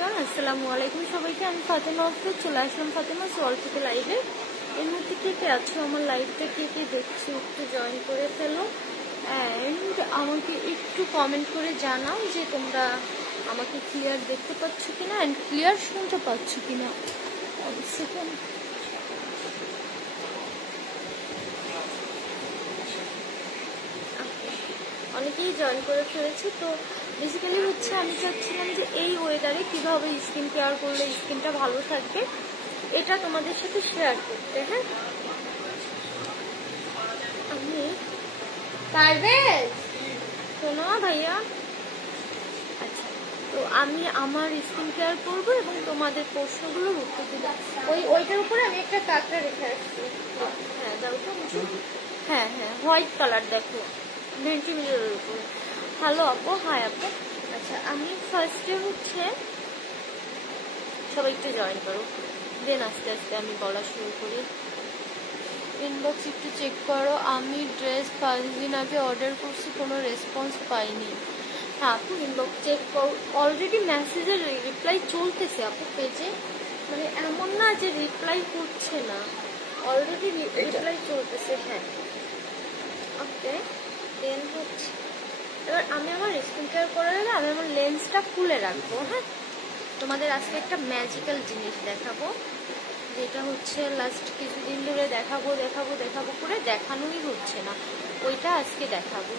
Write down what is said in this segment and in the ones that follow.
Everyone, আসসালামু আলাইকুম সবাইকে। আমি ফাতেমা আফরোজ চলে আসলাম ফাতেমা সোয়াল থেকে লাইভে। এর মধ্যে কে কে আছো আমার লাইভটা, কে কে দেখছি একটু জয়েন করে ফেলো অ্যান্ড আমাকে একটু কমেন্ট করে জানাও যে তোমরা আমাকে ক্লিয়ার দেখতে পাচ্ছ কিনা অ্যান্ড ক্লিয়ার শুনতে পাচ্ছ কিনা। সেকেন্ড অনেকেই জয়েন করে ফেলেছে। তো বেসিক্যালি হচ্ছে আমি চাচ্ছিলাম যে এই ওয়েদারে কীভাবে স্কিন কেয়ার করলে স্কিনটা ভালো থাকবে এটা তোমাদের সাথে শেয়ার করতে। হ্যাঁ, আমি পারভেজ শোনো ভাইয়া। আচ্ছা, তো আমি আমার স্কিন কেয়ার করবো এবং তোমাদের প্রশ্নগুলোর উত্তর দেবো। ওইটার উপরে আমি একটা কাঁকড়া রেখে আসছি। হ্যাঁ দাও তো। হ্যাঁ হ্যাঁ, হোয়াইট কালার দেখো, ভেন্টিমিটারের উপরে। হ্যালো আপু, হাই আপু। আচ্ছা, আমি ফার্স্টে হচ্ছে সবাই একটু জয়েন করো, দেন আস্তে আস্তে আমি বলা শুরু করি। ইনবক্স একটু চেক করো। আমি ড্রেস 5 দিন আগে অর্ডার করছি, কোনো রেসপন্স পাইনি। হ্যাঁ আপু, ইনবক্স চেক করো। অলরেডি মেসেজের রিপ্লাই চলতেছে আপু পেজে, মানে এমন না যে রিপ্লাই করছে না, অলরেডি রিপ্লাই চলতেছে। হ্যাঁ ওকে, দেন হচ্ছে এবার আমি আমার স্কিন কেয়ার করার আগে আমি আমার লেন্সটা খুলে রাখবো। হ্যাঁ, তোমাদের আজকে একটা ম্যাজিক্যাল জিনিস দেখাবো, যেটা হচ্ছে লাস্ট কিছুদিন ধরে দেখাবো দেখাবো দেখাবো করে দেখানোই হচ্ছে না, ওইটা আজকে দেখাবো।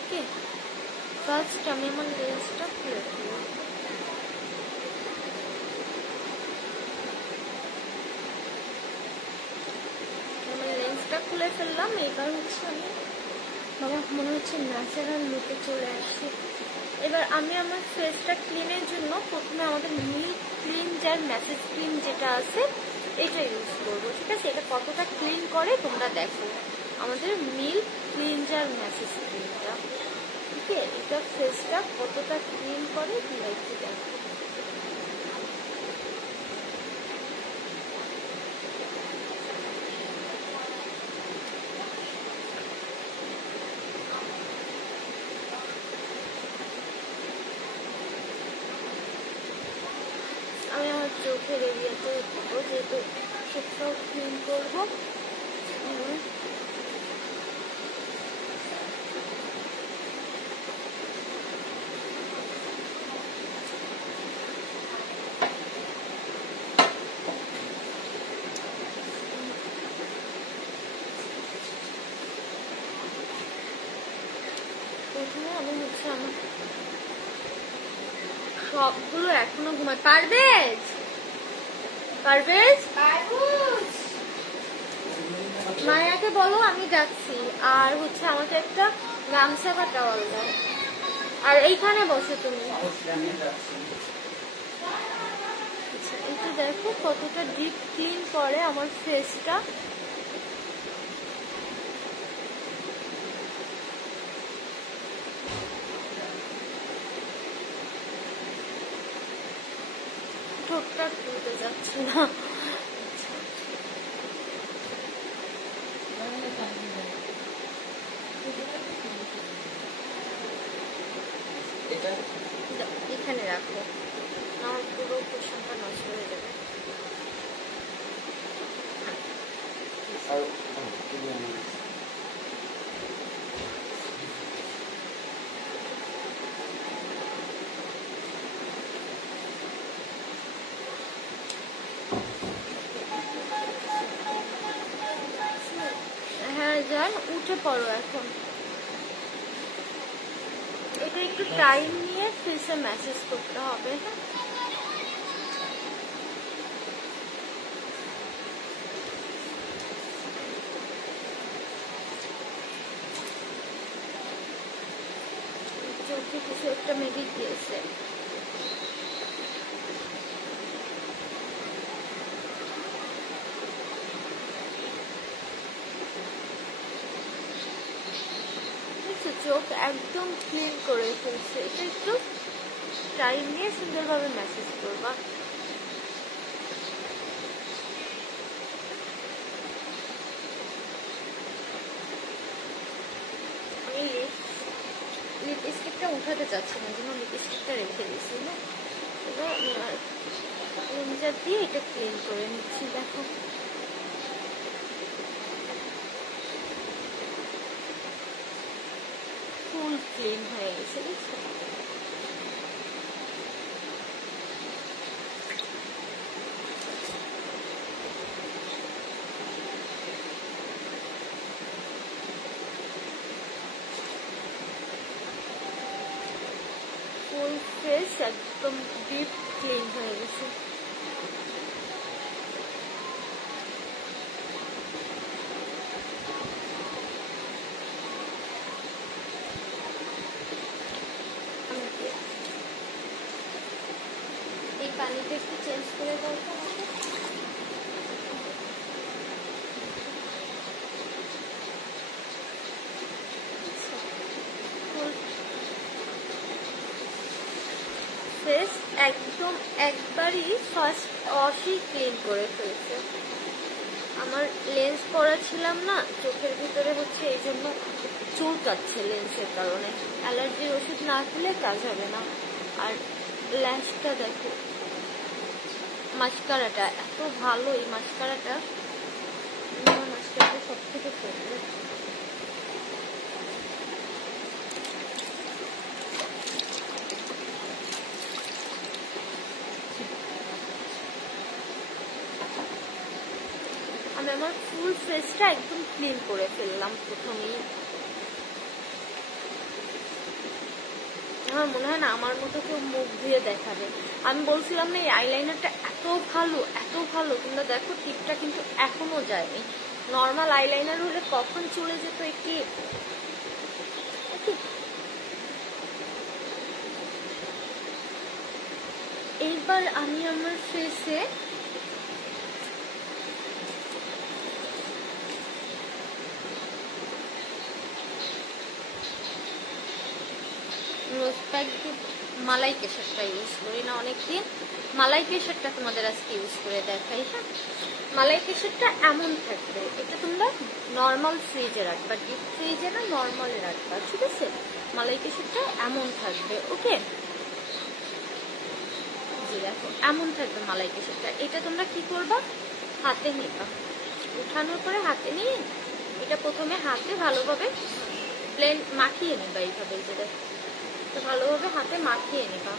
ওকে, ফার্স্ট আমি আমার লেন্সটা খুলে রাখবো। আমার লেন্সটা খুলে ফেললাম। এবার হচ্ছে আমি বাবা মনে হচ্ছে ন্যাচারাল লুকে চলে আসছি। এবার আমি আমার ফেসটা ক্লিনের জন্য প্রথমে আমাদের মিল্ক ক্লিনজার ম্যাসেজ ক্রিম যেটা আছে এটা ইউজ করবো। ঠিক আছে, এটা কতটা ক্লিন করে তোমরা দেখো, আমাদের মিল্ক ক্লিনজার ম্যাসেজ ক্রিমটা। ঠিক আছে, এটা ফেসটা কতটা ক্লিন করে তোমরা একটু দেখো। আমি আমার চোখের এরিয়াতে দেবো, যেহেতু চোখটাও ক্লিন করবো। প্রথমে আমি হচ্ছে আমার সবগুলো এখনো ঘুমায়। পারভেজ পারভেজ মায়াকে বলো আমি যাচ্ছি, আর হচ্ছে আমাকে একটা গামছা বা টাওয়াল দাও, আর এইখানে বসে তুমি। এটা দেখো কতটা ডিপ ক্লিন করে আমার ফেসটা। ঠোঁটটা খুলতে যাচ্ছে না। এখানে রাখো, আমার পুরো পোশাকটা নষ্ট হয়ে যাবে। হ্যাঁ যান, উঠে পড়ো এখন। এটা একটু টাইম নিয়ে ফেসে ম্যাসেজ করতে হবে। হ্যাঁ, চোখে কিছু একটা মেডিক দিয়েছে। চোখ একদম ক্লিন করে ফেলছে। এটা একটু টাইম নিয়ে সুন্দরভাবে মেসেজ করবা। আমি লিপস্টিকটা উঠাতে চাচ্ছি না, জন্য লিপস্টিকটা রেখে দিয়েছি। না এবার আমি আর ক্লিনজার দিয়ে এটা ক্লিন করে নিচ্ছি। দেখো ফুল ক্লিন হয়ে গেছে, দেখছো? ফুল ফেস একদম ডিপ ক্লিন হয়ে গেছে। এই পানিটা একটু চেঞ্জ করে দাও তো আমাকে। ফেস একদম একবারই ফার্স্ট ওয়াশই ক্লিন করে ফেলছে। আমার লেন্স পরা ছিলাম না, চোখের ভিতরে হচ্ছে এই জন্য চুলকাচ্ছে লেন্সের কারণে। অ্যালার্জির ওষুধ না খেলে কাজ হবে না। আর ল্যাশটা দেখো, মাস্কারাটা এত ভালো, এই মাস্কারাটা সব থেকে ফেভারিট। আমি আমার ফুল ফেসটা একদম ক্লিন করে ফেললাম প্রথমেই। আমার মনে হয় না আমার মতো কেউ মুখ দিয়ে দেখাবে। আমি বলছিলাম না এই আইলাইনারটা এত ভালো, কিন্তু দেখো টিপটা কিন্তু এখনো যায়নি। নর্মাল আইলাইনার হলে কখন চলে যেত এই টিপ। এইবার আমি আমার ফেসে রোজ প্যাক মালাই কেশরটা ইউজ করি না অনেকদিন। মালাই কেশরটা তোমাদের আজকে ইউজ করে দেখাই। হ্যাঁ, মালাই কেশরটা এমন থাকবে, এটা তোমরা নর্মাল ফ্রিজে রাখবা, ডিপ ফ্রিজে না, নর্মালে রাখবা, ঠিক আছে? মালাই কেশরটা এমন থাকবে, ওকে? জি দেখো এমন থাকবে মালাই কেশরটা। এটা তোমরা কি করবা, হাতে নিবা, উঠানোর পরে হাতে নিয়ে এটা প্রথমে হাতে ভালোভাবে প্লেন মাখিয়ে নিবা, এইভাবে যে দেখো ভালোভাবে হাতে মাখিয়ে নিবা।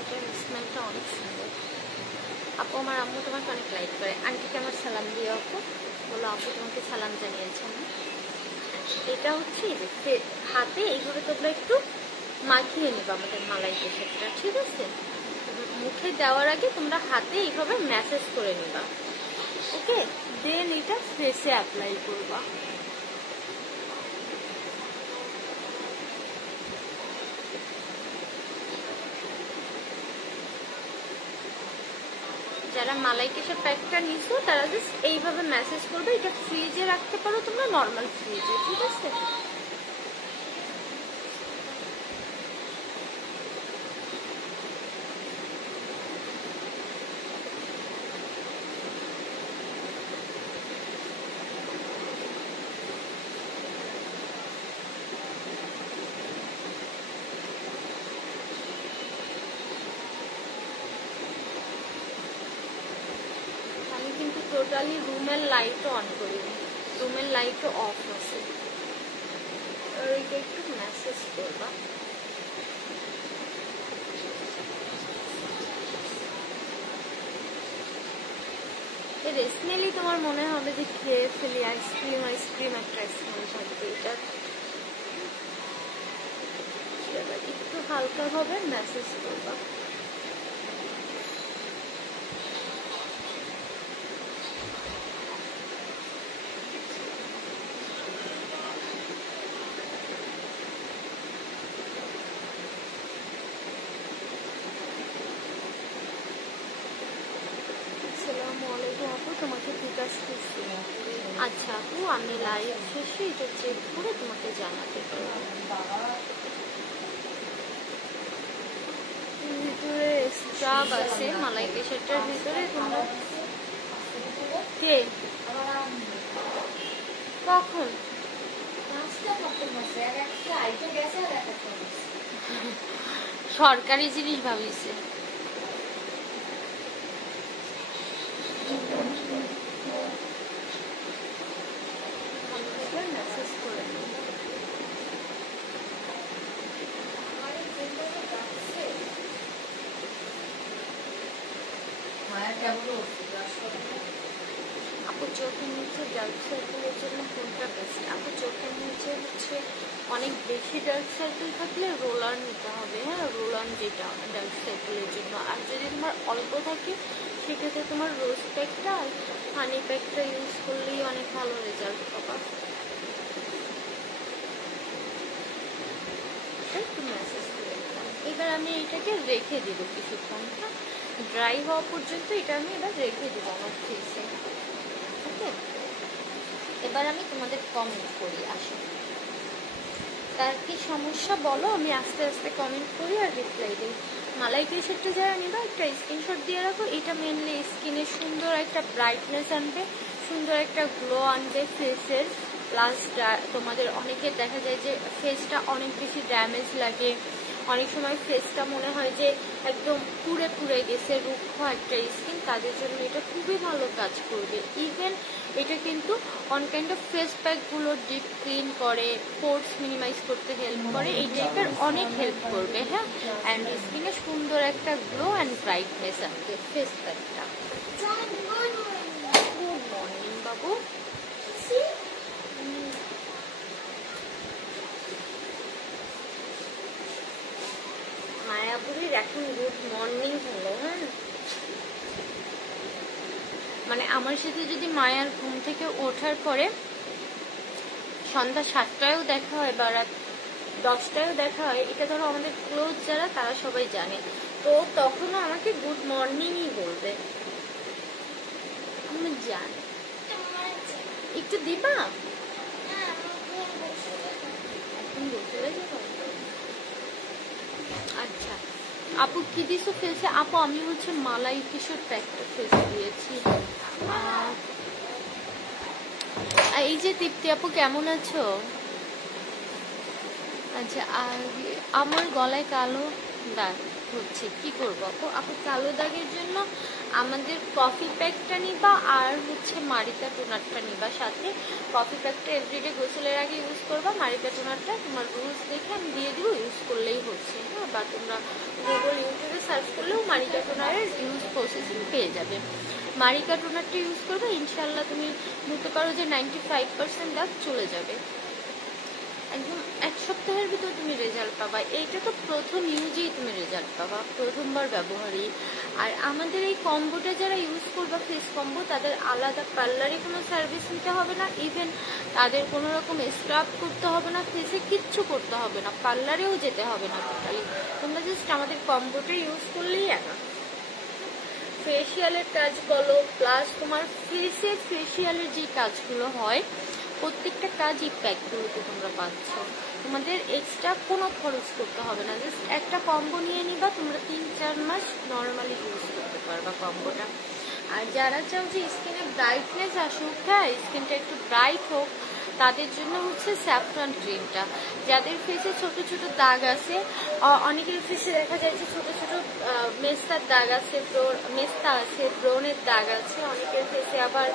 এটার স্মেলটা অনেক সুন্দর। আপু আমার আম্মু তোমাকে অনেক লাইক করে। আন্টিকে আমার সালাম দিয়ে আপু বলো, আপু তোমাকে সালাম জানিয়েছেন। এটা হচ্ছে হাতে এইভাবে তোমরা একটু মাখিয়ে নিবা আমাদের মালাই কেশরটা, ঠিক আছে? মুখে দেওয়ার আগে তোমরা হাতে এইভাবে ম্যাসেজ করে নিবা, ওকে? দেন এটা ফেসে অ্যাপ্লাই করবা। যারা মালাই কেশর প্যাকটা নিছো তারা জাস্ট এইভাবে ম্যাসেজ করবে। এটা ফ্রিজে রাখতে পারো তোমরা, নর্মাল ফ্রিজে, ঠিক আছে? কিন্তু টোটালি রুমের লাইটও অন করিনি, রুমের লাইটও অফ আছে। আর এটা একটু ম্যাসেজ করবা। এর স্মেলই তোমার মনে হবে যে খেয়ে ফেলি আইসক্রিম একটা স্মেল থাকবে। এটা একটু হালকা ভাবে ম্যাসেজ করবা। আপু তোমাকে বিকাশ করছি। আচ্ছা আপু, আমি লাইভ শেষে এটা চেক করে তোমাকে জানাতে পারবো। ভিতরে স্ক্রাব আছে মালাই কেশরটার ভিতরে। তোমরা কে কখন সরকারি জিনিস ভাবিছে? চোখের নিচে ডার্ক সার্কেলের জন্য কোনটা বেস্ট? আপু চোখের নিচে হচ্ছে অনেক বেশি ডার্ক সার্কেল থাকলে রোলার নিতে হবে, হ্যাঁ, রোলার যেটা ডার্ক সার্কেলের জন্য। আর যদি তোমার অল্প থাকে সেক্ষেত্রে তোমার রোজ প্যাকটা আর হানি প্যাকটা ইউজ করলেই অনেক ভালো রেজাল্ট পাবা। একটু মেসেজ করে দিলাম। এবার আমি এটাকে রেখে দিব কিছুক্ষণ, হ্যাঁ, ড্রাই হওয়া পর্যন্ত এটা আমি এবার রেখে দিব আমার ফেসে। ওকে, এবার আমি তোমাদের কমেন্ট করি, আসো তার কি সমস্যা বলো, আমি আস্তে আস্তে কমেন্ট করি আর রিপ্লাই দিই। মালাই কেশরটা যারা নিবা একটা স্ক্রিনশট দিয়ে রাখো। এটা মেনলি স্কিনে সুন্দর একটা ব্রাইটনেস আনবে, সুন্দর একটা গ্লো আনবে ফেসের। প্লাস তোমাদের অনেকের দেখা যায় যে ফেসটা অনেক বেশি ড্যামেজ লাগে, অনেক সময় ফেসটা মনে হয় যে একদম পুড়ে পুড়ে গেছে, রুক্ষ একটা স্কিন, তাদের জন্য এটা খুবই ভালো কাজ করবে। ইভেন এটা কিন্তু অন কাইন্ড অফ ফেস প্যাকগুলো ডিপ ক্লিন করে, পোর্স মিনিমাইজ করতে হেল্প করে, এই টাইপের অনেক হেল্প করবে, হ্যাঁ। অ্যান্ড স্কিনে সুন্দর একটা গ্লো অ্যান্ড ব্রাইটনেস আনবে ফেস প্যাকটা। গুড মর্নিং বাবু। মায়াপুরীর এখন গুড মর্নিং হলো, হ্যাঁ, মানে আমার সাথে যদি মায়ার ঘুম থেকে ওঠার পরে সন্ধ্যা 7টায়ও দেখা হয় বা রাত 10টায়ও দেখা হয়, এটা ধরো আমাদের ক্লোজ যারা তারা সবাই জানে, তো তখনও আমাকে গুড মর্নিংই বলবে। আমি জানি। একটু দিবা? এখন গোসলে যাবো। আচ্ছা আপু কি দিছো ফেসে? আপু আমি হচ্ছে মালাই কিশোর প্যাকটা ফেসে দিয়েছি। এই যে তৃপ্তি আপু কেমন আছো? আচ্ছা, আমার গলায় কালো দাগ হচ্ছে, কি করবো আপু? আপু কালো দাগের জন্য আমাদের কফি প্যাকটা নিবা আর হচ্ছে মারিতা টোনারটা নিবা সাথে। কফি প্যাকটা এভরিডে গোসলের আগে ইউজ করবা, মারিতা টোনারটা তোমার রুলস দেখে আমি দিয়ে দিব, ইউজ করলেই হচ্ছে, হ্যাঁ। বা তোমরা গুগল ইউটিউবে সার্চ করলেও মারিতা টোনারের ইউজ প্রসেসিং পেয়ে যাবে। মারিকা টোনারটা ইউজ করবে, ইনশাল্লাহ তুমি বলতে পারো যে 95% দাগ চলে যাবে, একদম 1 সপ্তাহের ভিতর তুমি রেজাল্ট পাবা। এইটা তো প্রথম ইউজেই তুমি রেজাল্ট পাবা, প্রথমবার ব্যবহারই। আর আমাদের এই কম্বোটা যারা ইউজ করবা ফেস কম্বো, তাদের আলাদা পার্লারে কোনো সার্ভিস নিতে হবে না, ইভেন তাদের কোনো রকম স্ক্রাব করতে হবে না, ফেসে কিচ্ছু করতে হবে না, পার্লারেও যেতে হবে না টোটালি। তোমরা জাস্ট আমাদের কম্বোটা ইউজ করলেই একা। ফেসিয়ালের কাজ বলো, প্লাস তোমার ফেসে ফেসিয়ালের যে কাজগুলো হয় প্রত্যেকটা কাজই প্যাকগুলোতে তোমরা পাচ্ছ, তোমাদের এক্সট্রা কোনো খরচ করতে হবে না। জাস্ট একটা কম্বো নিয়ে নিবা, তোমরা 3-4 মাস নর্মালি ইউজ করতে পারবা কম্বোটা। আর যারা চাও যে স্কিনে ব্রাইটনেস আসুক, হ্যাঁ, স্কিনটা একটু ব্রাইট হোক, তাদের জন্য হচ্ছে স্যাফরন ক্রিমটা। যাদের ফেসে ছোট ছোট দাগ আছে, অনেকের ফেসে দেখা যায় যে ছোট ছোট মেস্তার দাগ আছে, মেস্তা আছে, ব্রনের দাগ আছে, অনেকের ফেসে আবার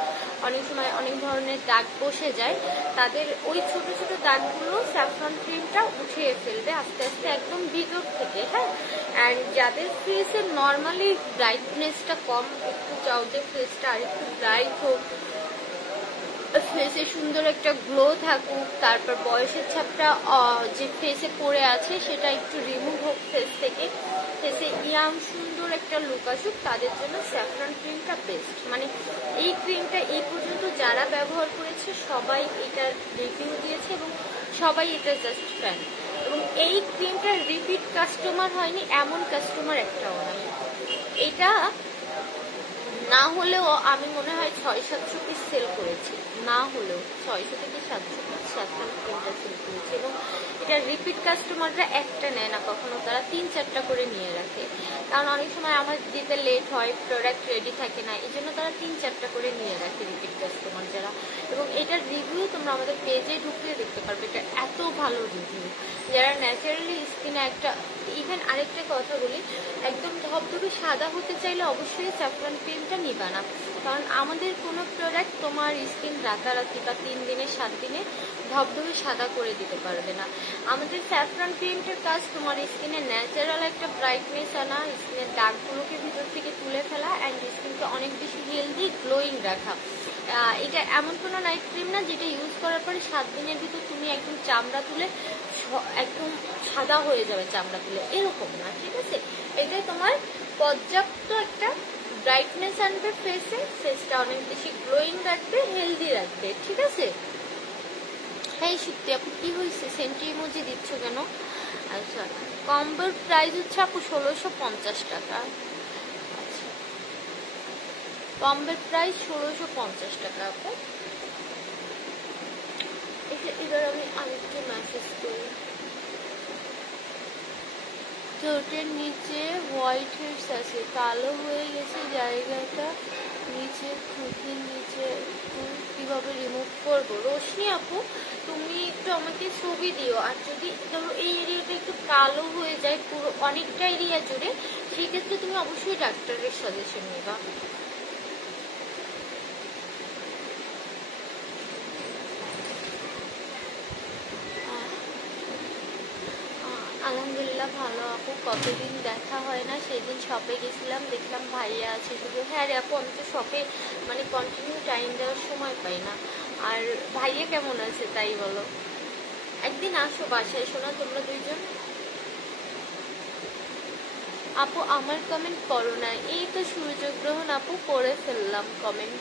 অনেক সময় অনেক ধরনের দাগ বসে যায়, তাদের ওই ছোট ছোট দাগগুলো স্যাফরন ক্রিমটা উঠিয়ে ফেলবে আস্তে আস্তে একদম ভিতর থেকে, হ্যাঁ। অ্যান্ড যাদের ফেসে নর্মালি ব্রাইটনেসটা কম, একটু চাও যে ফেসটা আর একটু ব্রাইট হোক, ফেসে সুন্দর একটা গ্লো থাকুক, তারপর বয়সের ছাপটা যে ফেসে পড়ে আছে সেটা একটু রিমুভ হোক ফেস থেকে, ফেসে ইয়াং সুন্দর একটা লুক আসুক, তাদের জন্য স্যাফরন ক্রিমটা বেস্ট। মানে এই ক্রিমটা এই পর্যন্ত যারা ব্যবহার করেছে সবাই এটার রিভিউ দিয়েছে এবং সবাই এটা জাস্ট ফ্যান। এবং এই ক্রিমটার রিপিট কাস্টমার হয়নি এমন কাস্টমার একটাও নাই। এটা না হলেও আমি মনে হয় 600-700 পিস সেল করেছি, না হলেও 600 থেকে 700 পিস স্যাফরন ক্রিমটা সেল করেছি। এবং এটা রিপিট কাস্টমাররা একটা নেয় না কখনো, তারা 3-4টা করে নিয়ে রাখে, কারণ অনেক সময় আমার দিতে লেট হয়, প্রোডাক্ট রেডি থাকে না, এই জন্য তারা 3-4টা করে নিয়ে রাখে রিপিট কাস্টমার যারা। এবং এটার রিভিউ তোমরা আমাদের পেজে ঢুকলে দেখতে পারবে, এটা এত ভালো রিভিউ। যারা ন্যাচারালি স্কিনে একটা, ইভেন আরেকটা কথা বলি, একদম ধবধবে সাদা হতে চাইলে অবশ্যই স্যাফরন ক্রিমটা নিবা না, কারণ আমাদের কোনো প্রোডাক্ট তোমার স্কিন রাতারাতি বা 3 দিনে 7 দিনে ধবধবে সাদা করে দিতে পারবে না। আমাদের স্যাফরন ক্রিমটার কাজ তোমার স্কিনে ন্যাচারাল একটা ব্রাইটনেস আনা, স্কিনের দাগগুলোকে ভিতর থেকে তুলে ফেলা, অ্যান্ড স্কিনকে অনেক বেশি হেলদি গ্লোয়িং রাখা। এটা এমন কোনো নাইট ক্রিম না যেটা ইউজ করার পরে 7 দিনের ভিতর তুমি একদম চামড়া তুলে একদম সাদা হয়ে যাবে চামড়া তুলে, এরকম না, ঠিক আছে। এটাই তোমার পর্যাপ্ত একটা ব্রাইটনেস আনবে ফেসে, ফেসটা অনেক বেশি গ্লোয়িং রাখবে, হেলদি রাখবে, ঠিক আছে। হ্যাঁ সত্যি আপু কি হয়েছে, সেন্টি ইমোজি দিচ্ছ কেন? আচ্ছা কম্বোর প্রাইস হচ্ছে আপু 1650 টাকা। আচ্ছা কম্বোর প্রাইস 1650 টাকা আপু। এবার আমি আরেকটু মেসেজ করি। ঠোঁটের নিচে হোয়াইট হেডস আছে, কালো হয়ে গেছে জায়গাটা নিচে, ঠোঁটের নিচে কিভাবে রিমুভ করবো? রোশনি আপু তুমি একটু আমাকে ছবি দিও, আর যদি ধরো এই এরিয়াটা একটু কালো হয়ে যায় পুরো অনেকটা এরিয়া জুড়ে, সেক্ষেত্রে তুমি অবশ্যই ডাক্তারের সাজেশন নেবা। আলহামদুলিল্লাহ ভালো আপু, কতদিন দেখা হয় না, সেদিন শপে গেছিলাম দেখলাম ভাইয়া আছে শুধু। হ্যাঁ রে আপু আমি তো শপে মানে কন্টিনিউ টাইম দেওয়ার সময় পাই না। আর ভাইয়া কেমন আছে তাই বলো, একদিন আসো বাসায় শোনা তোমরা দুইজন। আপু আমার কমেন্ট করো না, এই তো সূর্যগ্রহণ আপু করে ফেললাম কমেন্ট।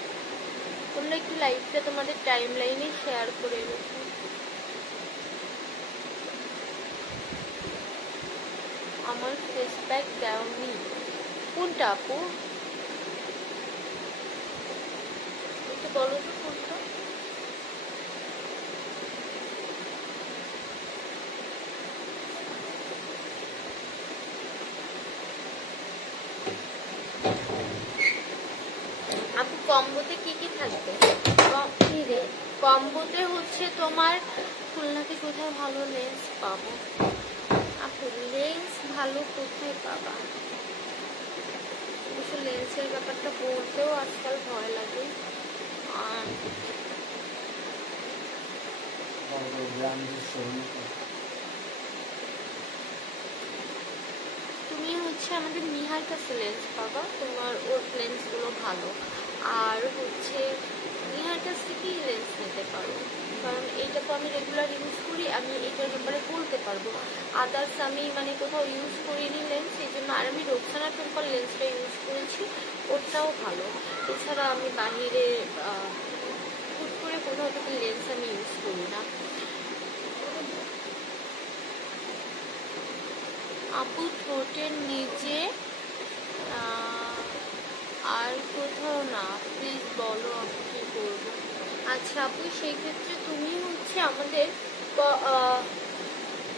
তোমরা একটু লাইভটা তোমাদের টাইম লাইনে শেয়ার করে রেখো। আমার ফেস প্যাক দেওনি কোনটা আপু, একটু বলো তো কোনটা। আপু কম্বোতে কি কি থাকবে? কম্বোতে হচ্ছে তোমার খুলনাতে কোথায় ভালো লেন্স পাবো? আপু লেন্স ভালো কোথায় পাবা? অবশ্য লেন্সের ব্যাপারটা বলতেও আজকাল ভয় লাগে। আর তুমি হচ্ছে আমাদের নিহার কাছে লেন্স পাবা, তোমার ওর লেন্সগুলো ভালো। আর হচ্ছে নিহার কাছ থেকেই লেন্স নিতে পারো, কারণ এইটা তো আমি রেগুলার ইউজ করি, আমি এটার ব্যাপারে বলতে পারবো। আদার্স আমি মানে কোথাও ইউজ করিনি লেন্স, এই জন্য। আর আমি রোকসানা টেম্পল লেন্সটা ইউজ করেছি, ওটাও ভালো। এছাড়া আমি বাহিরে হুট করে কোথাও থেকে লেন্স আমি ইউজ করি না। আপু ঠোঁটের নিচে আর কোথাও না, প্লিজ বলো আপু কি করবো? আচ্ছা আপু সেই ক্ষেত্রে তুমি হচ্ছে আমাদের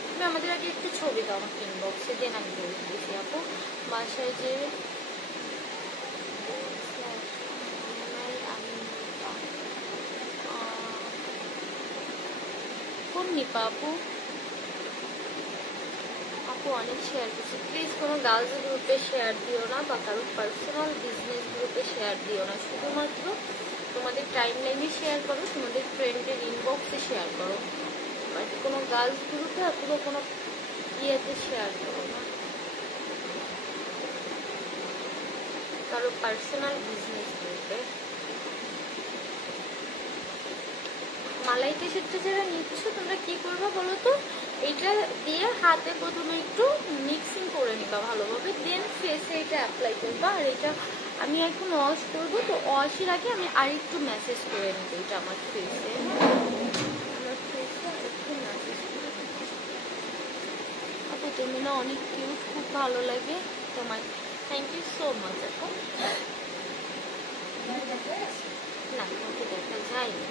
তুমি আমাদের আগে একটু ছবি দাও আমাকে ইনবক্সে, দেন আমি বলে দিয়েছি আপু। বাসায় যে কোন নিপা আপু? আপু অনেক শেয়ার করছি, প্লিজ কোনো গার্লস গ্রুপে শেয়ার দিও না বা কারো পার্সোনাল বিজনেস গ্রুপে শেয়ার দিও না, শুধুমাত্র তোমাদের টাইম লাইনে শেয়ার করো, তোমাদের ফ্রেন্ডের ইনবক্সে শেয়ার করো, বাট কোনো গার্লস গ্রুপে অথবা কোনো ইয়েতে শেয়ার করো না, কারো পার্সোনাল বিজনেস গ্রুপে। মালাইটা সেটা যারা নিচ্ছ তোমরা কি করবা বলো তো, এটা দিয়ে হাতে প্রথমে একটু মিক্সিং করে নিবা ভালোভাবে, দেন ফেসে এটা অ্যাপ্লাই করবা। আর এটা আমি এখন ওয়াশ করবো, তো ওয়াশের আগে আমি আর একটু ম্যাসেজ করে নেবো এটা আমার ফেসে, একটু ম্যাসেজ করে নেবো। আপু তুমি না অনেক কিউট, খুব ভালো লাগে তোমার, থ্যাংক ইউ সো মাচ আপু। না তোমাকে দেখা যায়নি।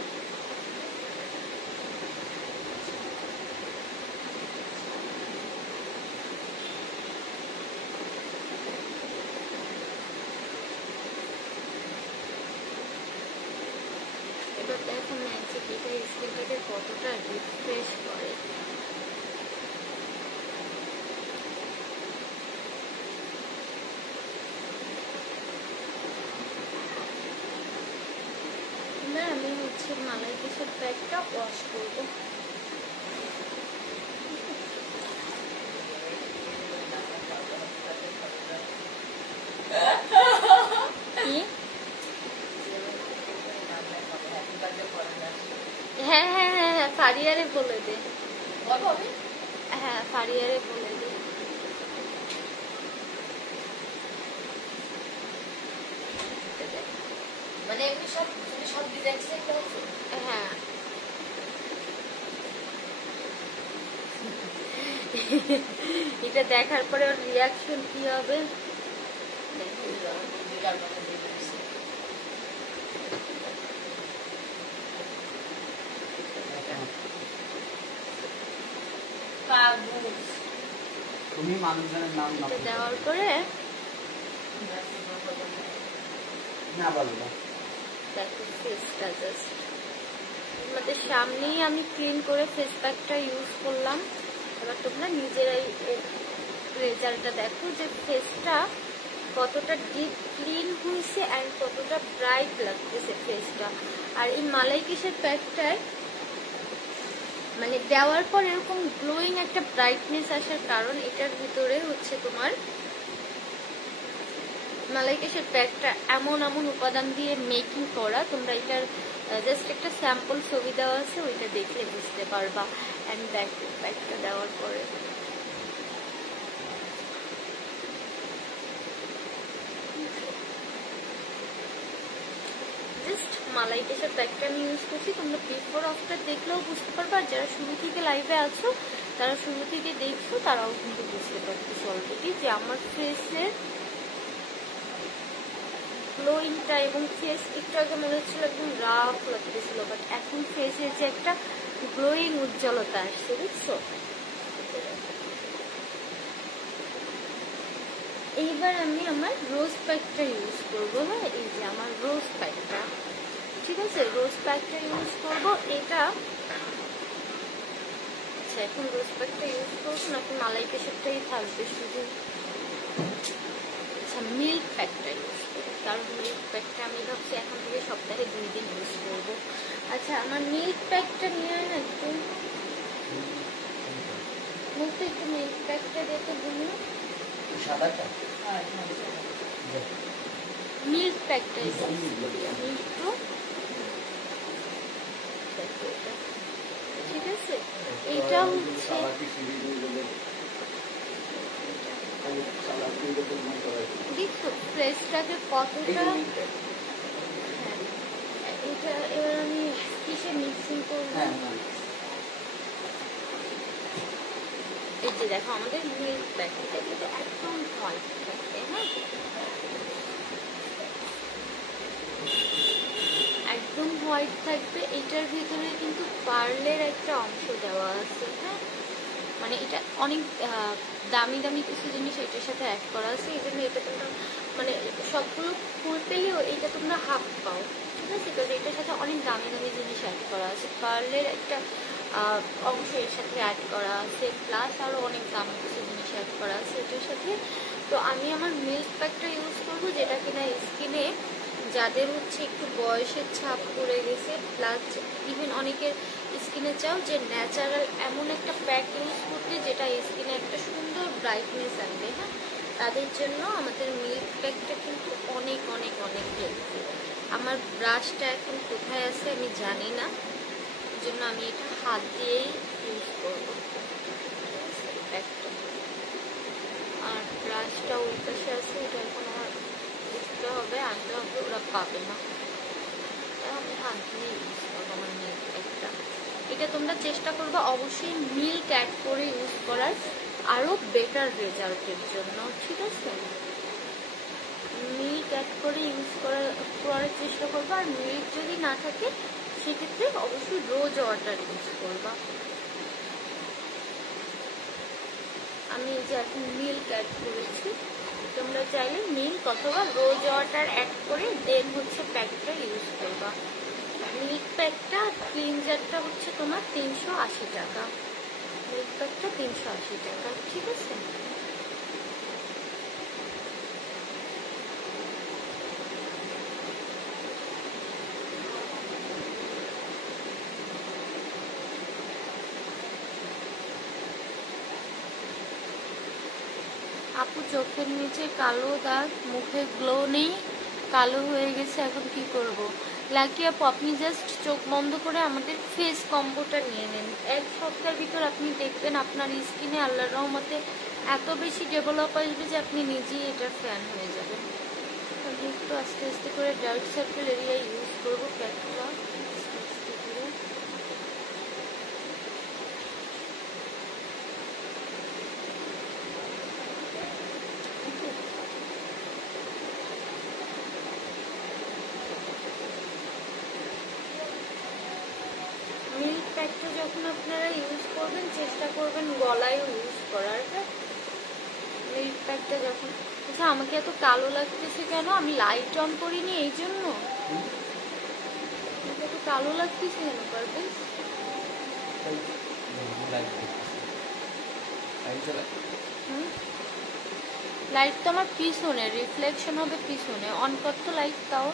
এবার দেখো ম্যাজিক এটা স্কিনটাকে কতটা রিফ্রেশ করে। আমি হচ্ছে মালাই কেসের প্যাকটা ওয়াশ করবো। ফারিয়ারে বলে দে। হ্যাঁ ফারিয়ারে বলে দে। মানে এমনি সব ডিজাইন আছে। হ্যাঁ এটা দেখার পরে ওর রিয়াকশন কি হবে? তুমি মানুষজনের নাম না দেওয়ার পরে না বলবো দেখো ফেসটা জাস্ট তোমাদের সামনেই আমি ক্লিন করে ফেস প্যাকটা ইউজ করলাম। এবার তোমরা নিজেরাই রেজাল্টটা দেখো যে ফেসটা কতটা ডিপ ক্লিন হয়েছে অ্যান্ড কতটা ব্রাইট লাগতেছে ফেসটা। আর এই মালাই কিসের প্যাকটায় মানে দেওয়ার পর এরকম গ্লোয়িং একটা ব্রাইটনেস আসার কারণ এটার ভিতরে হচ্ছে তোমার মালাই কিসের প্যাকটা এমন এমন উপাদান দিয়ে মেকিং করা। তোমরা এটার জাস্ট একটা স্যাম্পল ছবি দেওয়া আছে, ওইটা দেখলে বুঝতে পারবা। অ্যান্ড প্যাকটা দেওয়ার পরে জাস্ট মালাই কেশার প্যাকটা আমি ইউজ করছি। তোমরা বিফোর আফটার দেখলেও বুঝতে পারবা। আর যারা শুরু থেকে লাইভে আছো তারা শুরু থেকে দেখছো তারাও কিন্তু বুঝতে পারতেছো অলরেডি যে আমার ফেসের গ্লোয়িংটা এবং ফেস একটু আগে মনে হচ্ছিল একদম রাফ লাগতেছিল, বাট এখন ফেসের যে একটা গ্লোয়িং উজ্জ্বলতা আসছে, বুঝছো? এইবার আমি আমার রোজ প্যাকটা ইউজ করবো। হ্যাঁ এই যে আমার রোজ প্যাকটা, ঠিক আছে, রোজ প্যাকটা ইউজ করবো। এটা আচ্ছা এখন রোজ প্যাকটা ইউজ করবো নাকি মালাই কেশরটাই থাকবে শুধু? আচ্ছা মিল্ক প্যাকটা ইউজ করবো, কারণ মিল্ক প্যাকটা আমি ভাবছি এখন থেকে সপ্তাহে 2 দিন ইউজ করবো। আচ্ছা আমার মিল্ক প্যাকটা নিয়ে না একটু মুখে একটু মিল্ক প্যাকটা দেখে বলুন। মিল্ক প্যাকটা আমি একটু ঠিক আছে। এটা হচ্ছে দেখছো ফ্রেশটাকে কতটা। এটা এবার আমি কিসে মিক্সিং করবো? এই যে দেখো আমাদের মিল্ক প্যাকটা কিন্তু একদম হোয়াইট থাকে। হ্যাঁ একদম হোয়াইট থাকবে। এটার ভিতরে কিন্তু পার্লের একটা অংশ দেওয়া আছে। হ্যাঁ মানে এটা অনেক দামি দামি কিছু জিনিস এটার সাথে অ্যাড করা আছে। এই জন্য এটা তোমরা মানে সবগুলো ফুল পেলেও এটা তোমরা হাফ পাও, ঠিক আছে, কারণ এটার সাথে অনেক দামি দামি জিনিস অ্যাড করা আছে। পার্লের একটা অংশ এর সাথে অ্যাড করা আছে, প্লাস আরও অনেক দামি কিছু জিনিস অ্যাড করা আছে এটার সাথে। তো আমি আমার মিল্ক প্যাকটা ইউজ করবো, যেটা কিনা স্কিনে যাদের হচ্ছে একটু বয়সের ছাপ পড়ে গেছে, প্লাস ইভেন অনেকের স্কিনে চাও যে ন্যাচারাল এমন একটা প্যাক ইউজ করতে যেটা স্কিনে একটা সুন্দর ব্রাইটনেস আনবে। হ্যাঁ তাদের জন্য আমাদের মিল্ক প্যাকটা কিন্তু অনেক অনেক অনেক হেল্পফুল। আমার ব্রাশটা এখন কোথায় আছে আমি জানি না, এই জন্য আমি এটা হাত দিয়েই ইউজ করবো প্যাকটা। আর ব্রাশটা ওই পাশে আছে, ওটা এখন আমার বুঝতে হবে, আনতে হবে, ওরা পাবে না। আমি হাত দিয়ে ইউজ করবো আমার মিল্ক প্যাকটা। এটা তোমরা চেষ্টা করবে অবশ্যই মিল্ক অ্যাড করে ইউজ করার আরও বেটার রেজাল্টের জন্য, ঠিক আছে। মিল্ক অ্যাড করে ইউজ করার চেষ্টা করবো। আর মিল্ক যদি না থাকে সেক্ষেত্রে অবশ্যই রোজ ওয়াটার ইউজ করবা। আমি এই যে এখন মিল্ক অ্যাড করেছি, তোমরা চাইলে মিল্ক অথবা রোজ ওয়াটার অ্যাড করে দেন হচ্ছে প্যাকটা ইউজ করবা। মিল্ক প্যাকটা ক্লিনজারটা হচ্ছে তোমার 380 টাকা, মিল্ক প্যাকটা 380 টাকা, ঠিক আছে। আপু চোখের নিচে কালো দাগ, মুখে গ্লো নেই, কালো হয়ে গেছে, এখন কি করব? লাকি আপু, আপনি জাস্ট চোখ বন্ধ করে আমাদের ফেস কম্বোটা নিয়ে নেন। 1 সপ্তাহের ভিতর আপনি দেখবেন আপনার স্কিনে আল্লাহর রহমতে এত বেশি ডেভেলপ আসবে যে আপনি নিজেই এটার ফ্যান হয়ে যাবেন। আমি একটু আস্তে আস্তে করে ডার্ক সার্কেল এরিয়া ইউজ করবো প্যাকটা আস্তে আস্তে করে। মিল্ক প্যাকটা যখন আপনারা ইউজ করবেন চেষ্টা করবেন গলায় ইউজ করার। মিল্ক প্যাকটা যখন, আচ্ছা আমাকে এত কালো লাগতেছে কেন? আমি লাইট অন করিনি এই জন্য। আমাকে এত কালো লাগতেছে কেন পারবেন? লাইট তো আমার পিছনে, রিফ্লেকশন হবে পিছনে। অন কর তো লাইট, তাও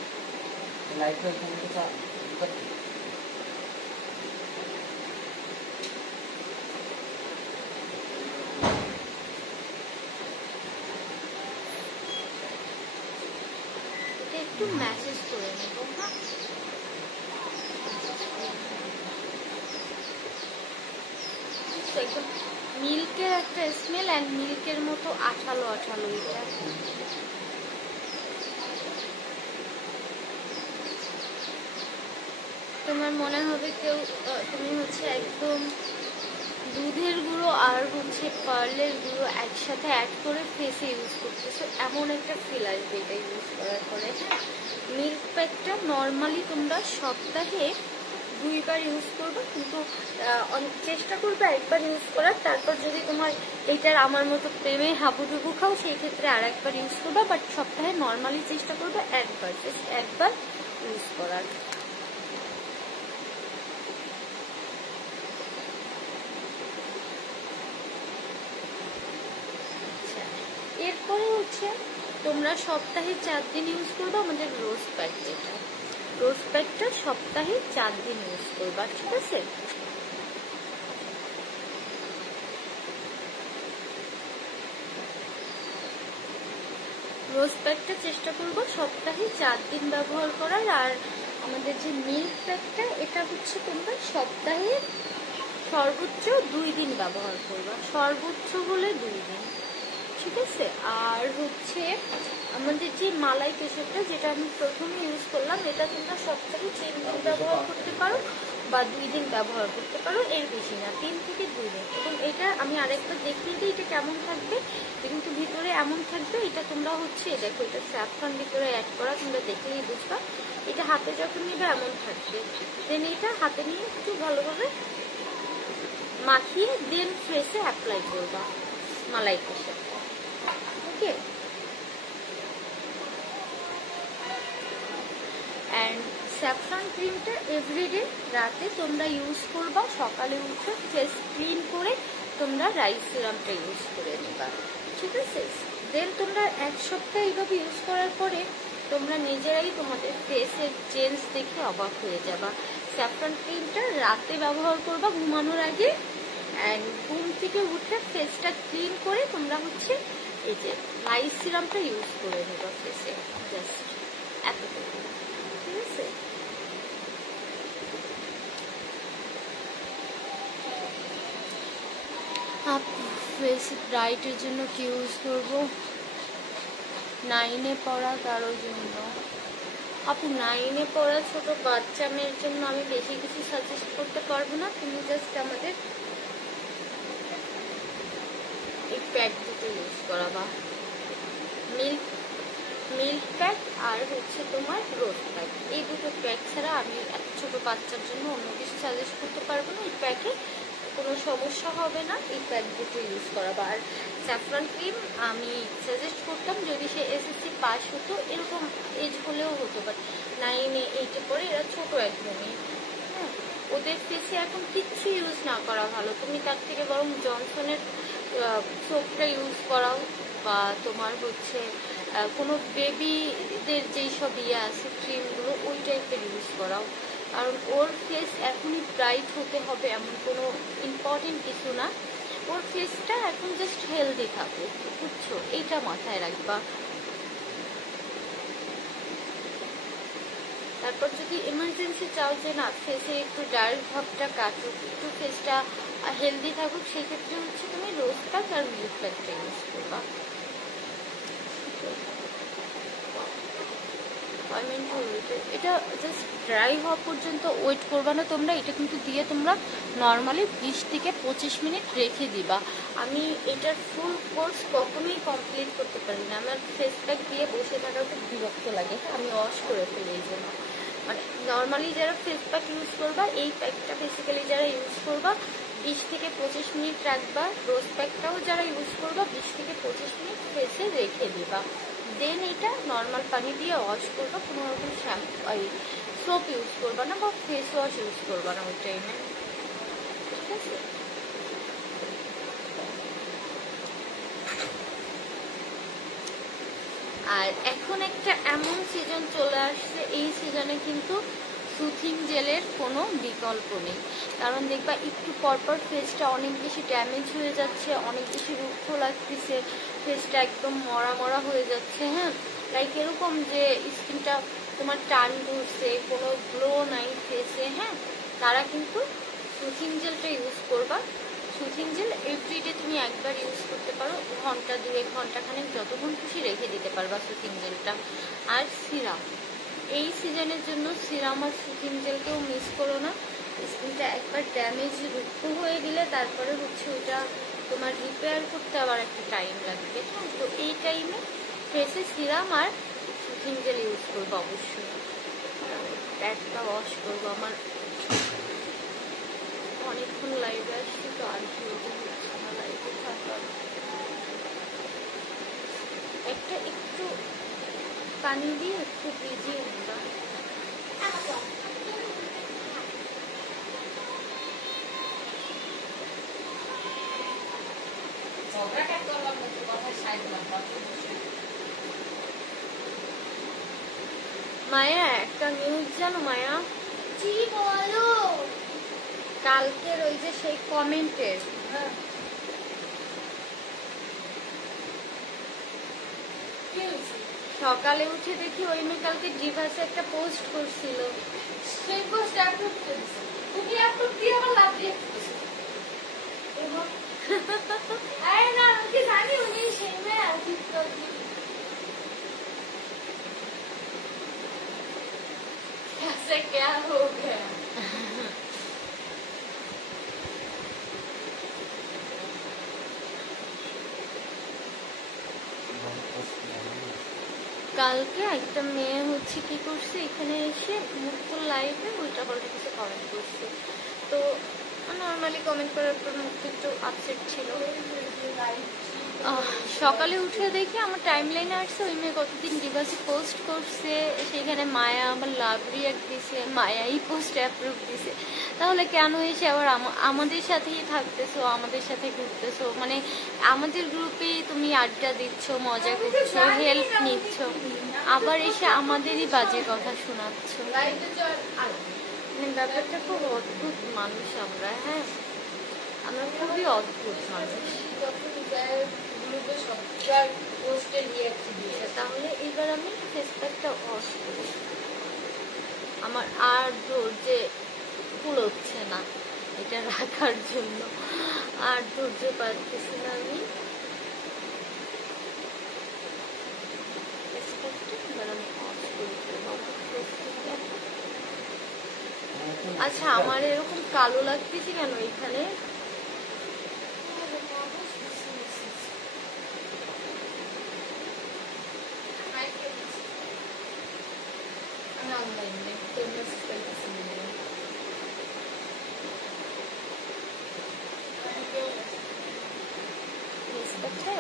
এটা একটু ম্যাসেজ করে নেব। হ্যাঁ, একদম মিল্কের একটা স্মেল, অ্যান্ড মিল্কের মতো আঠালো আঠালো এটা। তোমার মনে হবে কেউ, তুমি হচ্ছে একদম দুধের গুঁড়ো আর হচ্ছে পার্লের গুঁড়ো একসাথে অ্যাড করে ফেসে ইউজ করতেছো, এমন একটা ফিল আসবে এটা ইউজ করার পরে। মিল্ক প্যাকটা নর্মালি তোমরা সপ্তাহে 2 বার ইউজ করবে, কিন্তু চেষ্টা করবে 1 বার ইউজ করার। তারপর যদি তোমার এইটার আমার মতো প্রেমে হাবুডুবু খাও সেই ক্ষেত্রে আর 1 বার ইউজ করবে, বাট সপ্তাহে নর্মালি চেষ্টা করবে 1 বার, জাস্ট 1 বার ইউজ করার। এরপরে হচ্ছে তোমরা সপ্তাহে 4 দিন ইউজ করবে আমাদের রোজ প্যাক। যেটা রোজ প্যাকটা সপ্তাহে 4 দিন ইউজ করবা, ঠিক আছে? রোজ প্যাকটা চেষ্টা করবো সপ্তাহে 4 দিন ব্যবহার করার। আর আমাদের যে মিল্ক প্যাকটা এটা হচ্ছে তোমরা সপ্তাহে সর্বোচ্চ 2 দিন ব্যবহার করবা, সর্বোচ্চ হলে 2 দিন, ঠিক আছে? আর হচ্ছে আমাদের যে মালাই ফেসিয়ালটা, যেটা আমি প্রথমে ইউজ করলাম, এটা তোমরা সপ্তাহে 3 দিন ব্যবহার করতে পারো বা 2 দিন ব্যবহার করতে পারো, এর বেশি না, 3 থেকে 2 দিন। এবং এটা আমি আরেকবার দেখিয়ে দিই এটা কেমন থাকবে। কিন্তু ভিতরে এমন থাকবে, এটা তোমরা হচ্ছে দেখো এটা স্যাফরন ভিতরে অ্যাড করা, তোমরা দেখলেই বুঝবা। এটা হাতে যখন নিবে এমন থাকবে, দেন এটা হাতে নিয়ে একটু ভালোভাবে মাখিয়ে দেন ফেসে অ্যাপ্লাই করবা মালাই ফেসিয়ালটা, ওকে? অ্যান্ড স্যাফরন ক্রিমটা এভরিডে রাতে তোমরা ইউজ করবা, সকালে উঠে ফেস ক্লিন করে তোমরা রাইস সিরামটা ইউজ করে নেবা, ঠিক আছে? দেন তোমরা 1 সপ্তাহ এইভাবে ইউজ করার পরে তোমরা নিজেরাই তোমাদের ফেসের চেঞ্জ দেখে অবাক হয়ে যাবা। স্যাফরন ক্রিমটা রাতে ব্যবহার করবা ঘুমানোর আগে, অ্যান্ড ঘুম থেকে উঠে ফেসটা ক্লিন করে তোমরা হচ্ছে এই যে রাইস সিরামটা ইউজ করে নেবা ফেসে, জাস্ট এতটুকু, ঠিক আছে? ফেস ব্রাইটের জন্য কি ইউজ করবো? 9-এ পড়া কারোর জন্য। আপু 9-এ পড়া ছোট বাচ্চা মেয়ের জন্য আমি বেশি কিছু সাজেস্ট করতে পারবো না, তুমি জাস্ট আমাদের এই প্যাক দুটো ইউজ করাবা, মিল্ক প্যাক আর হচ্ছে তোমার রোজ প্যাক। এই দুটো প্যাক ছাড়া আমি এক ছোট বাচ্চার জন্য অন্য কিছু সাজেস্ট করতে পারবো না। এই প্যাকে কোনো সমস্যা হবে না, এই প্যাক দুটো ইউজ করাবা। আর স্যাফরন ক্রিম আমি সাজেস্ট করতাম যদি সে এসএসসি পাস হতো, এরকম এজ হলেও হতো, বাট 9-এ 8-এ পরে এরা ছোট একদমই, হ্যাঁ, ওদের ফেসে এখন কিচ্ছু ইউজ না করা ভালো। তুমি তার থেকে বরং জনসনের সোপটা ইউজ করাও, বা তোমার হচ্ছে কোনো বেবিদের যেই সব আছে ক্রিমগুলো ওই টাইপের ইউজ করাও, কারণ ওর ফেস এখনই ব্রাইট হতে হবে এমন কোনো ইম্পর্টেন্ট কিছু না, ওর ফেসটা এখন জাস্ট হেলদি থাকুক, বুঝছো? এইটা মাথায় রাখবা। তারপর যদি এমার্জেন্সি চাও যে না ফেসে একটু ডার্ক ভাবটা কাটুক, একটু ফেসটা হেলদি থাকুক, সেক্ষেত্রে হচ্ছে তুমি রোজ প্যাক আর মিল্ক প্যাকটা ইউজ করবা। 5 মিনিট হলো, এটা জাস্ট ড্রাই হওয়া পর্যন্ত ওয়েট করবা না তোমরা। এটা কিন্তু দিয়ে তোমরা নর্মালি 20 থেকে 25 মিনিট রেখে দিবা। আমি এটার ফুল কোর্স কখনোই কমপ্লিট করতে পারি না, আমার ফেস প্যাক দিয়ে বসে থাকা খুব বিরক্ত লাগে। হ্যাঁ, আমি ওয়াশ করে ফেলি এই জন্য। মানে নর্মালি যারা ফেস প্যাক ইউজ করবা, এই প্যাকটা বেসিক্যালি যারা ইউজ করবা 20 থেকে 25 মিনিট রাখবা। রোজ প্যাকটাও যারা ইউজ করবা 20 থেকে 25 মিনিট ফেসে রেখে দিবা। দেন এটা নর্মাল পানি দিয়ে ওয়াশ করবা, কোনো রকম শ্যাম্পু সোপ ইউজ করবা না বা ফেস ওয়াশ ইউজ করবা না ওই টাইমে, ঠিক আছে? আর এখন একটা এমন সিজন চলে আসছে, এই সিজনে কিন্তু সুথিং জেলের কোনো বিকল্প নেই। কারণ দেখবা একটু পরপর ফেসটা অনেক বেশি ড্যামেজ হয়ে যাচ্ছে, অনেক বেশি রুক্ষ লাগতেছে, ফেসটা একদম মরা মরা হয়ে যাচ্ছে। হ্যাঁ, লাইক এরকম যে স্কিনটা তোমার টান ধরছে, কোনো গ্লো নাই ফেসে। হ্যাঁ, তারা কিন্তু সুথিং জেলটা ইউজ করবা। সুথিং জেল এভরিডে তুমি একবার ইউজ করতে পারো, ঘন্টা 2-1 ঘন্টাখানেক যতক্ষণ খুশি রেখে দিতে পারবা সুথিং জেলটা। আর সিরাম, এই সিজনের জন্য সিরাম আর সুথিং জেলকেও মিস করো না। স্কিনটা একবার ড্যামেজ রুক্ষ হয়ে গেলে তারপরে হচ্ছে ওটা তোমার রিপেয়ার করতে আবার একটা টাইম লাগবে। হ্যাঁ, তো এই টাইমে ফেসে সিরাম আর সুথিং জেল ইউজ করবো অবশ্যই। প্যাকটা ওয়াশ করবো। আমার অনেকক্ষণ লাইভে আসছি তো আর কি হচ্ছে না লাইভে থাকার। একটা একটু পানি দিয়ে একটু ভিজিয়ে নিবা। মায়া, একটা নিউজ জানো মায়া? জি বলো। কালকের ওই যে সেই কমেন্টের সকালে উঠে দেখি ওই মেয়ে কালকে ডিভাসে একটা পোস্ট করছিল। সেই পোস্ট আপলোড করেছে, তুমি আপলোড দিয়ে আমার লাভ দিয়ে আরে না, আমি জানি উনি সেই মেয়ে আর কি করবে। ऐसे क्या हो गया? কালকে একটা মেয়ে হচ্ছে কি করছে, এখানে এসে মুকুল লাইভে উল্টা পাল্টা কিছু কমেন্ট করছে। তো নর্মালি কমেন্ট করার পর মুখ একটু আপসেট ছিল। সকালে উঠে দেখি আমার টাইম লাইনে আসছে ওই মেয়ে কতদিন ডিভাসে পোস্ট করছে, সেখানে মায়া আবার লাভ রিয়াক্ট দিছে, মায়াই পোস্ট অ্যাপ্রুভ দিছে। তাহলে কেন এসে আবার আমাদের সাথেই থাকতেছো, আমাদের সাথে ঘুরতেছো, মানে আমাদের গ্রুপেই তুমি আড্ডা দিচ্ছ, মজা করছো, হেল্প নিচ্ছ, আবার এসে আমাদেরই বাজে কথা শোনাচ্ছ। মানে ব্যাপারটা খুব অদ্ভুত মানুষ আমরা। হ্যাঁ, আমরা খুবই অদ্ভুত মানুষ। তাহলে এবার আমি ফেসপ্যাকটা ওয়াশ করি। আমার আর ধৈর্যে কুলোচ্ছে না এটা রাখার জন্য, আর ধৈর্য পাচ্ছি না আমি। ফেসপ্যাকটা এবার আমি ওয়াশ করে ফেলবো। আচ্ছা, আমার এরকম কালো লাগতেছে কেন এখানে?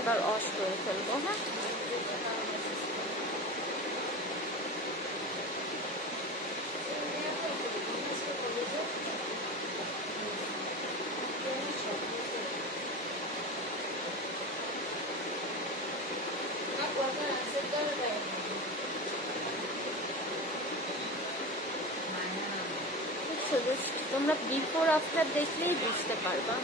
এবার ওয়াশ করে ফেলবো। হ্যাঁ, তোমরা বিফোর আফটার দেখলেই বুঝতে পারবা।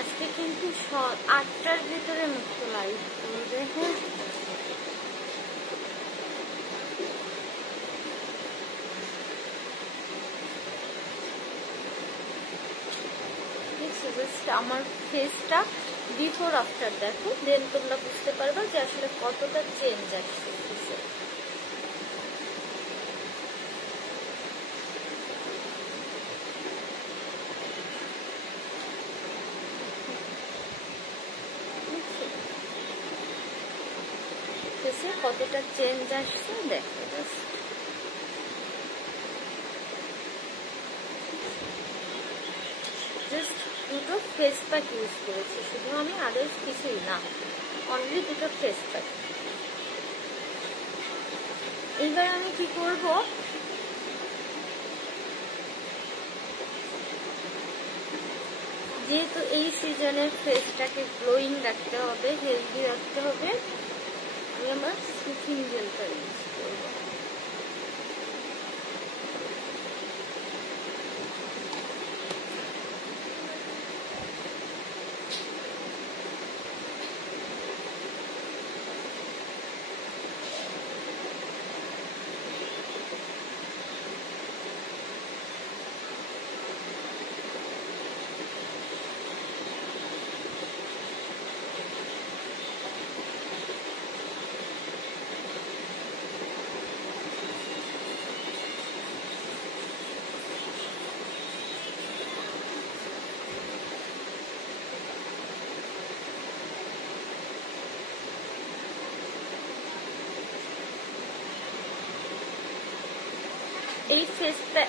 আজকে কিন্তু 8টার ভিতরে মুক্ত লাইভ করবে। হ্যাঁ, আমার ফেসটা বিফোর আফটার দেখো, দেন তোমরা বুঝতে পারবে যে আসলে কতটা চেঞ্জ আসছে ফেসে। ফেসে কতটা চেঞ্জ আসছে দেখো, জাস্ট দুটো ফেস প্যাক ইউজ করেছি শুধু আমি, আদার্স কিছুই না, অনলি দুটো ফেস প্যাক। এইবার আমি কি করব, যেহেতু এই সিজনের ফেসটাকে গ্লোয়িং রাখতে হবে, হেলদি রাখতে হবে, আমি আমার স্মুথিং জেলটা ইউজ করবো। এই ফেসটা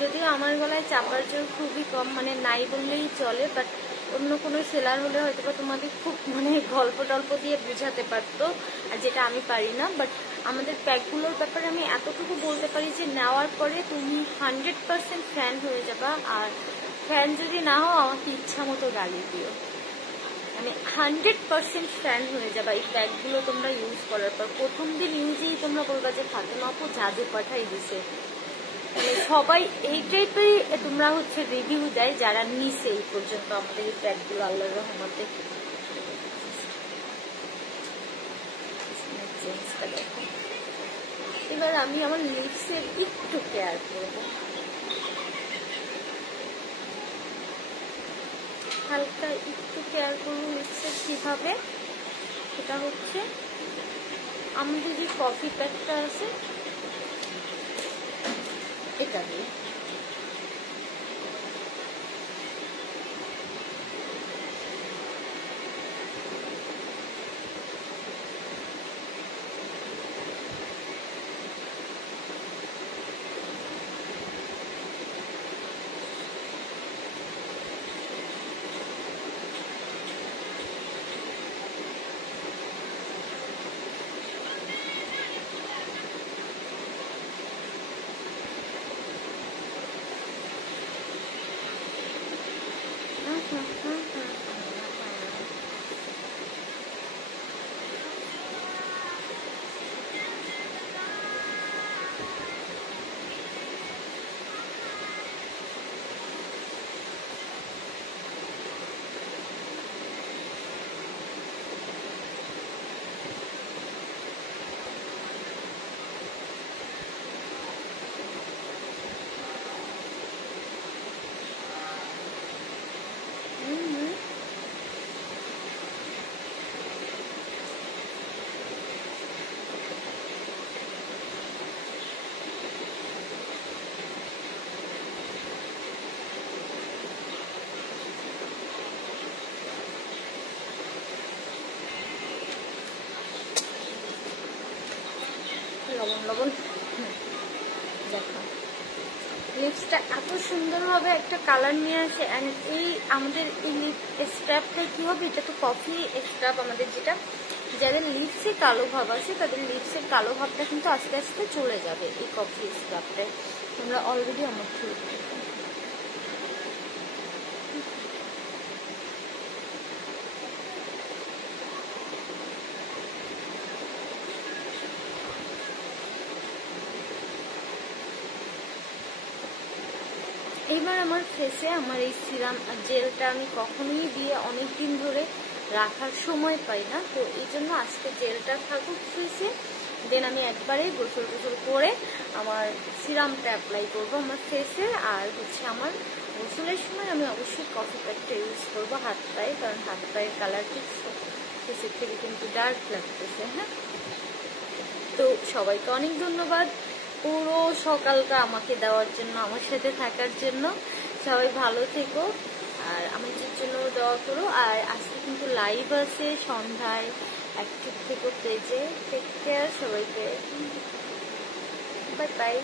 যদিও আমার গলায় চাপার জোর খুবই কম, মানে নাই বললেই চলে, বাট অন্য কোনো সেলার হলে হয়তো বা তোমাদের খুব মানে গল্প টল্প দিয়ে বুঝাতে পারতো, আর যেটা আমি পারি না। বাট আমাদের প্যাকগুলোর ব্যাপারে আমি এতটুকু বলতে পারি যে নেওয়ার পরে তুমি 100% ফ্যান হয়ে যাবা, আর ফ্যান যদি না হও আমাকে ইচ্ছা মতো গালি দিও, মানে 100% ফ্যান হয়ে যাবা এই প্যাকগুলো তোমরা ইউজ করার পর। প্রথম দিন ইউজেই তোমরা বলবা যে ফাতেমা আপু জাদু পাঠাই দিছে, মানে সবাই এই টাইপেরই তোমরা হচ্ছে রিভিউ দেয় যারা নিছে এই পর্যন্ত আমাদের এই প্যাকগুলো, আল্লাহর রহমতে। এবার আমি আমার লিপসের একটু কেয়ার করব, হালকা একটু কেয়ার করবো লিপসের। কিভাবে, সেটা হচ্ছে আমাদের যে কফি প্যাকটা আছে এটা দিয়ে লবণ লবণ। দেখো লিপসটা এত সুন্দরভাবে একটা কালার নিয়ে আসে, অ্যান্ড এই আমাদের এই লিপ স্ক্রাবটা কি হবে, এটা তো কফি স্ক্রাব আমাদের, যেটা যাদের লিপসে কালো ভাব আছে তাদের লিপসের কালো ভাবটা কিন্তু আস্তে আস্তে চলে যাবে এই কফি স্ক্রাবটায়। তোমরা অলরেডি আমার থ্রু এবার আমার ফেসে আমার এই সিরাম জেলটা আমি কখনোই দিয়ে অনেক দিন ধরে রাখার সময় পাই না, তো এই জন্য আজকে জেলটা থাকুক ফেসে, দেন আমি একবারে গোসল টোসল করে আমার সিরামটা অ্যাপ্লাই করবো আমার ফেসে। আর হচ্ছে আমার গোসলের সময় আমি অবশ্যই কফি প্যাকটা ইউজ করবো হাত পায়ে, কারণ হাত পায়ের কালার ঠিক ফেসের থেকে কিন্তু ডার্ক লাগতেছে। হ্যাঁ, তো সবাইকে অনেক ধন্যবাদ পুরো সকালটা আমাকে দেওয়ার জন্য, আমার সাথে থাকার জন্য। সবাই ভালো থেকো আর আমাদের জন্য দোয়া করো। আর আজকে কিন্তু লাইভ আছে সন্ধ্যায়, অ্যাক্টিভ থেকো পেজে। টেক কেয়ার সবাইকে, বাই বাই।